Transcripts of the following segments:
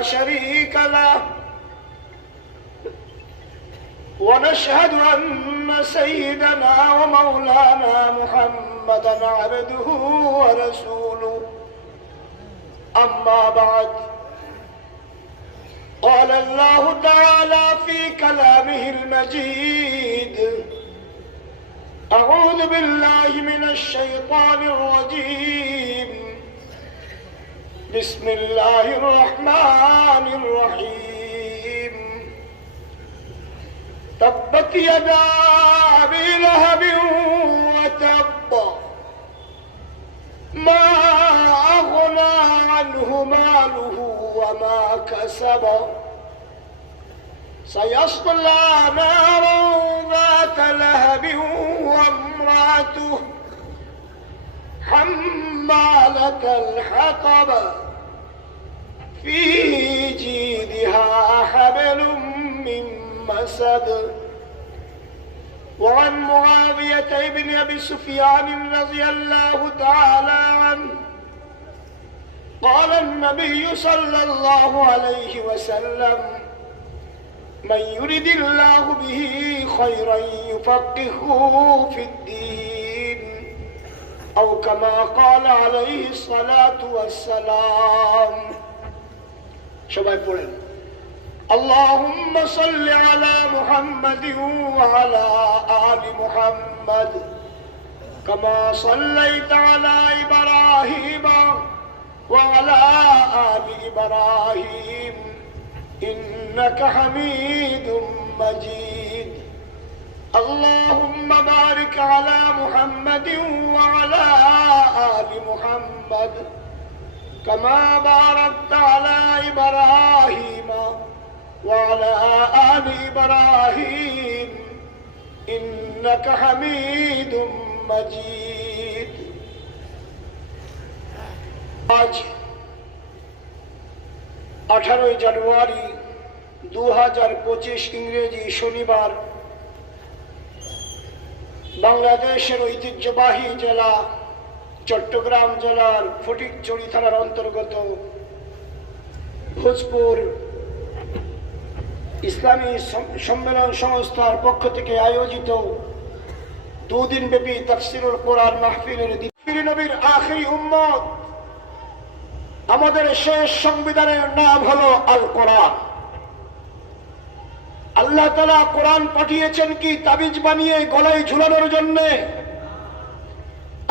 لا شريك له ونشهد أن سيدنا ومولانا محمدا عبده ورسوله أما بعد قال الله تعالى في كلامه المجيد أعوذ بالله من الشيطان الرجيم بسم الله الرحمن الرحيم تبت يدا أبي لهب وتب ما أغنى عنه ماله وما كسب سيصلى نارا ذات لهب وامرأته حمالة الحطب في جيدها حبل من مسد. وعن معاوية بن أبي سفيان رضي الله تعالى عنه قال النبي صلى الله عليه وسلم من يرد الله به خيرا يفقهه في الدين أو كما قال عليه الصلاة والسلام. সবাই পড়েন اللهم صل على محمد وعلى آل محمد كما صليت على إبراهيم وعلى آل إبراهيم إنك حميد مجيد. اللهم بارك على محمد وعلى آل محمد كما باركت على إبراهيم وعلى آل إبراهيم إنك حميد مجيد. আজ 18 জানুয়ারি 2025 ইংরেজি শনিবার বাংলাদেশের ঐতিহ্যবাহী জেলা চট্টগ্রাম জেলার ফটিকছড়ি থানার অন্তর্গত ভোজপুর ইসলামী সম্মেলন সংস্থার পক্ষ থেকে আয়োজিত দুদিনব্যাপী তাফসীরুল কোরআন মাহফিলের দ্বিতীয় নবীর আখিরি উম্মত আমাদের শেষ সংবিধানের নাম হলো আল কোরআন। আল্লাহ তাআলা কোরআন পাঠিয়েছেন কি তাবিজ বানিয়ে গলায় ঝুলানোর জন্য?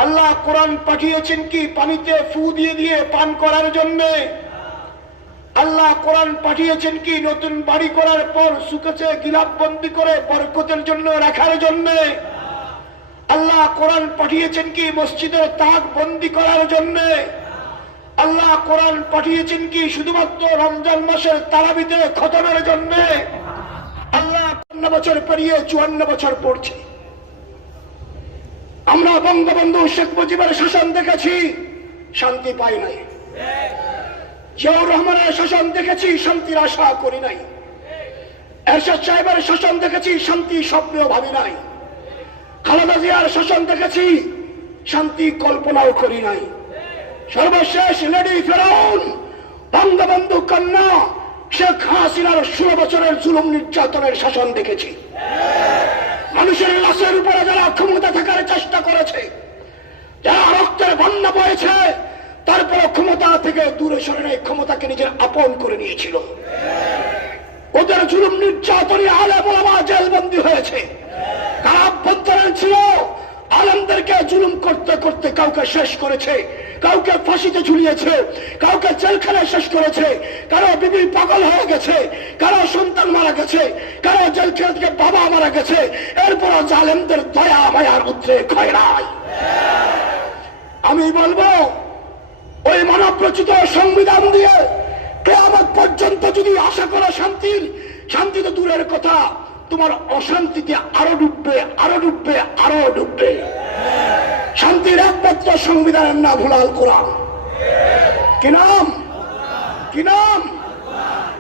আল্লাহ কোরআন পাঠিয়েছেন কি পানিতে ফু দিয়ে দিয়ে পান করার জন্য? আল্লাহ কোরআন পাঠিয়েছেন কি নতুন বাড়ি করার পর সুকেছে গিলাপ বন্দি করে বরকতের জন্য রাখার জন্য? আল্লাহ কোরআন পাঠিয়েছেন কি মসজিদের তাক বন্দি করার জন্য? আল্লাহ কোরআন পাঠিয়েছেন কি শুধুমাত্র রমজান মাসের তারাবিতে খতমের জন্য? আল্লাহ ৫৫ বছর পেরিয়ে ৫৪ বছর পড়ছে। আমরা বঙ্গবন্ধু শেখ মুজিবের শাসন দেখেছি, শান্তি পাই নাই। জিয়াউর রহমানের শাসন দেখেছি, শান্তির আশা করি নাই। এরশাদ সাহেবের শাসন দেখেছি, শান্তি স্বপ্নেও ভাবি নাই। খালেদা জিয়ার শাসন দেখেছি, শান্তি কল্পনাও করি নাই। সর্বশেষ লেডি ফেরাউন বঙ্গবন্ধু কন্যা শেখ হাসিনার 16 বছরের জুলুম নির্যাতনের শাসন দেখেছি। মানুষের লাশের উপরে যারা ক্ষমতা থাকার চেষ্টা করেছে, যারা রক্তের বন্যা বয়েছে, তারপর ক্ষমতা থেকে দূরে সরে নাই, ক্ষমতাকে নিজের আপন করে নিয়েছিল। ওদের জুলুম নির্যাতনে আলেম ওলামা জেলবন্দি হয়েছে। কারা অভ্যন্তরীণ ছিল, আলেমদেরকে জুলুম করতে করতে কাউকে শেষ করেছে, কাউকে ফাঁসিতে ঝুলিয়েছে, কাউকে জেলখানায় শেষ করেছে, কারো বিবি পাগল হয়ে গেছে, কারো সন্তান মারা গেছে, কারো জেলখানা থেকে বাবা মারা গেছে। এরপর জালেমদের দয়া মায়ার উদ্রেক হয় নাই। আমি বলবো ওই মানব রচিত সংবিধান দিয়ে কিয়ামত পর্যন্ত যদি আশা করো শান্তির, শান্তি তো দূরের কথা, তোমার অশান্তিতে আরো ডুববে, আরো ডুববে, আরো ডুববে। শান্তির একমাত্র সংবিধানের নাম হলো আল কোরআন। কি নাম? কি নাম?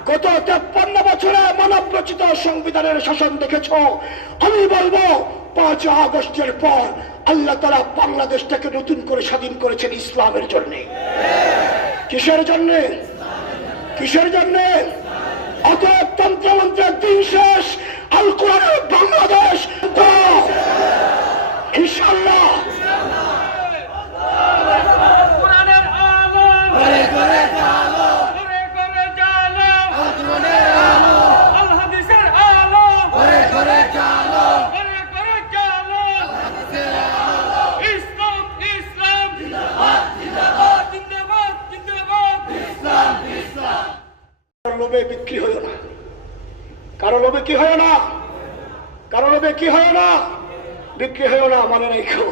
গত 53 বছরে মানব রচিত সংবিধানের শাসন দেখেছ। আমি বলবো 5 আগস্টের পর আল্লাহ তাআলা বাংলাদেশটাকে নতুন করে স্বাধীন করেছেন ইসলামের জন্য। কিসের জন্য? কিসের জন্য? অতএব তন্ত্রমন্ত্রের দিন শেষ, আল কোরআনের বাংলাদেশ ইনশাআল্লাহ। লোভে বিক্রি হয় না, কারো লোভে কি হয় না, কারো লোভে কি হয় না, বিক্রি হয় না। মানে রাখো,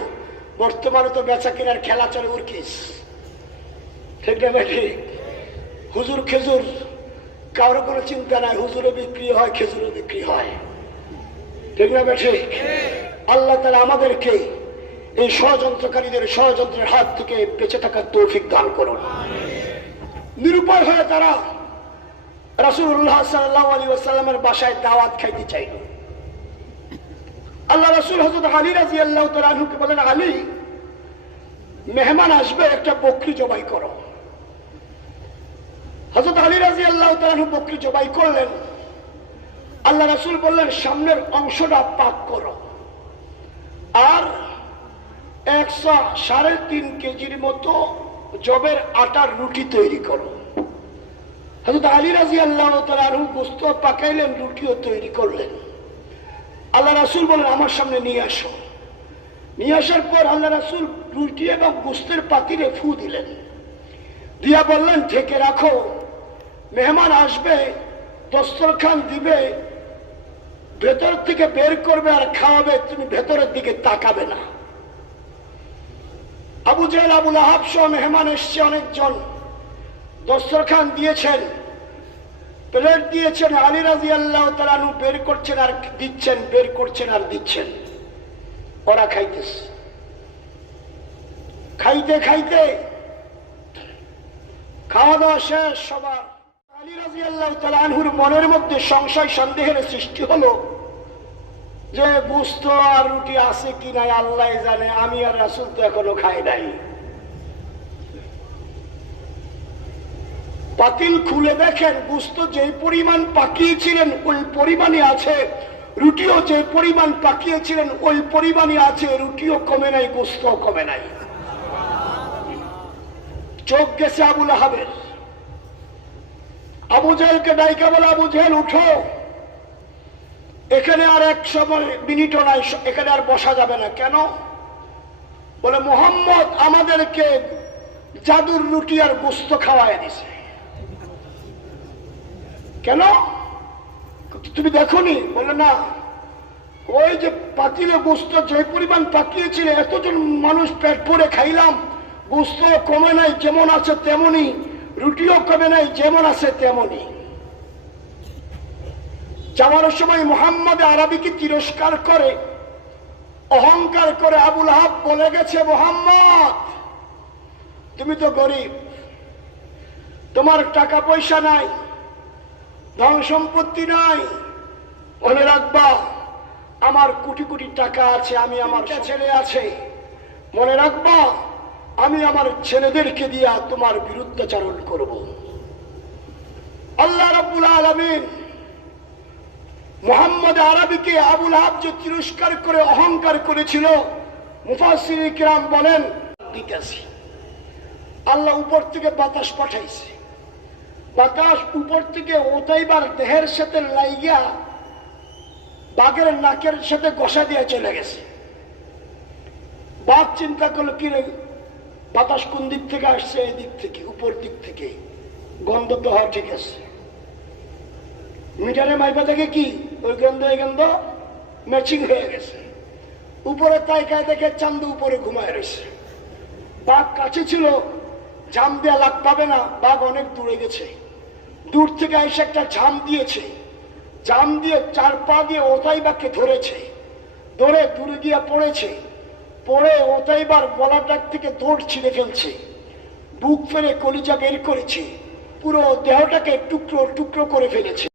বর্তমানে তো বেচা কেনার খেলা চলে উর্কিস, ঠিক না ঠিক? হুজুর খেজুর, কারোর কোনো চিন্তা নাই, হুজুরও বিক্রি হয়, খেজুরও বিক্রি হয়, ঠিক না ঠিক? আল্লাহ তাআলা আমাদেরকে এই ষড়যন্ত্রকারীদের ষড়যন্ত্রের হাত থেকে বেঁচে থাকার তৌফিক দান করুন। নিরুপায় হয়ে তারা রাসূলুল্লাহ সাল্লাল্লাহু আলাইহি ওয়াসাল্লামের বাসায় দাওয়াত খাইতে চাইল। আল্লাহ রাসূল হযরত আলী রাদিয়াল্লাহু তাআলা আনহুকে বলেন, আলী, মেহমান আসবে, একটা বকরি জবাই করো। হযরত আলী রাদিয়াল্লাহু তাআলা আনহু বকরি জবাই করলেন। আল্লাহ রাসূল বললেন, সামনের অংশটা পাক করো আর 1.5 কেজির মতো জবের আটার রুটি তৈরি করো। হযরত আলী রাদিয়াল্লাহু তাআলা আনহু গোশত পাকাইলেন, রুটিও তৈরি করলেন। আল্লাহ রাসূল বললেন, আমার সামনে নিয়ে আসো। নিয়ে আসার পর আল্লাহ রাসূল রুটি এবং গোশতের পাতিলে ফু দিলেন, দিয়া বললেন, ঢেকে রাখো, মেহমান আসবে, দস্তরখান দিবে, ভেতর থেকে বের করবে আর খাওয়াবে, তুমি ভেতরের দিকে তাকাবে না। আবু জেহেল, আবু লাহাব সহ মেহমান এসছে অনেকজন, দস্তরখান দিয়েছেন, প্লেট দিয়েছেন, আলী রাদিয়াল্লাহু তাআলা আনহু বের করছেন আর দিচ্ছেন, বের করছেন আর দিচ্ছেন, ওরা খাইতেছে। খাইতে খাইতে খাওয়া দাওয়া শেষ সবার। আলী রাদিয়াল্লাহু তাআলা আনহুর মনের মধ্যে সংশয় সন্দেহের সৃষ্টি হলো যে গোশত আর রুটি আছে কি নাই আল্লাহ জানে, আমি আর রাসূল তো এখনো খাই নাই। পাতিল খুলে দেখেন, গোশত যে পরিমাণ পাকিয়েছিলেন ওই পরিমাণই আছে, রুটিও যে পরিমাণ পাকিয়েছিলেন ওই পরিমাণই আছে, রুটিও কমে নাই, গোশত কমে নাই। চোখ গেছে আবু লাহাবের। আবু জেহেলকে ডাইকা বলে, আবু জেহেল উঠো, এখানে আর এক সময় মিনিটও নাই, এখানে আর বসা যাবে না। কেন? বলে, মুহাম্মদ আমাদেরকে জাদুর রুটি আর গোশত খাওয়ায় দিছে। কেন? তুমি দেখোনি? বলে, না, ওই যে পাতিলে গোশত যে পরিমাণ পাকিয়েছিল, এতজন মানুষ পেট ভরে খাইলাম, গোশত কমে নাই, যেমন আছে তেমনই, রুটিও কমে নাই, যেমন আছে তেমনই। যাওয়ার সময় মুহাম্মদ আরবিকে তিরস্কার করে, অহংকার করে আবু লাহাব বলে গেছে, মুহাম্মদ তুমি তো গরিব, তোমার টাকা পয়সা নাই, ধন সম্পত্তি নাই, মনে রাখবা আমার কোটি কোটি টাকা আছে, আমি আমার ছেলে আছে, মনে রাখবা আমি আমার ছেলেদেরকে দিয়া তোমার বিরুদ্ধাচরণ করব। আল্লাহ রাব্বুল আলামিন মুহাম্মদ আরবিকে আবু লাহাব যে তিরস্কার করে অহংকার করেছিল, মুফাসসিরিন কিরাম বলেন, দিতেছি আল্লাহ উপর থেকে বাতাস পাঠাইছে, বাতাস উপর থেকে ওতাইবার দেহের সাথে লাইগা বাঘের নাকের সাথে ঘষা দিয়ে চলে গেছে। বাঘ চিন্তা করলো, কি রে, বাতাস কোন দিক থেকে আসছে? এই দিক থেকে, উপর দিক থেকে, গন্ধ তো হওয়া ঠিক আছে। মিটারে মাইপা দেখে কি ওই গন্ধ এই গন্ধ ম্যাচিং হয়ে গেছে। উপরে তাইকায় দেখে চান্দু উপরে ঘুমায় রয়েছে। বাঘ কাছে ছিল, ঝাম দেওয়া লাগ পাবে না, বাঘ অনেক দূরে গেছে, দূর থেকে এসে একটা ঝাম দিয়েছে, ঝাম দিয়ে 4 পা দিয়ে ওতাইবাকে ধরেছে, ধরে দূরে গিয়ে পড়েছে, পড়ে ওতাইবার গলাটার থেকে দৌড় ছিঁড়ে ফেলছে, বুক ফেলে কলিজা বের করেছে, পুরো দেহটাকে টুকরো টুকরো করে ফেলেছে।